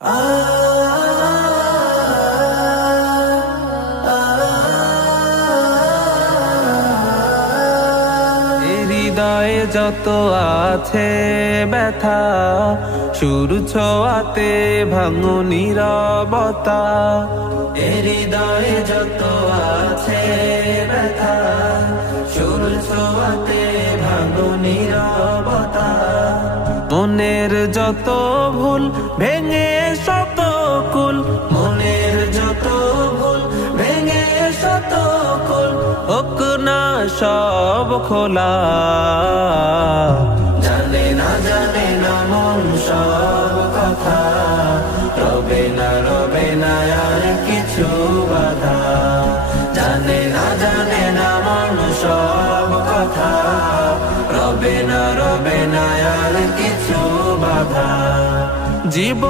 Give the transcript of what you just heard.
হৃদয়ে যত আছে ব্যথা, সুর ছোঁয়াতে ভাঙো নীরবতা। হৃদয়ে যত আছে ব্যথা, সুর ছোঁয়াতে ভাঙো নীরবতা। মনের যত ভুল ভেঙে শত কুল, মনের যত ভুল ভেঙে শত কুল, হোক না সব খোলা। জানে না মন সব কথা, রবে না আর কিছু বাধা। জানে না মন সব কথা, রবে না আর কিছু বাধা। জীবন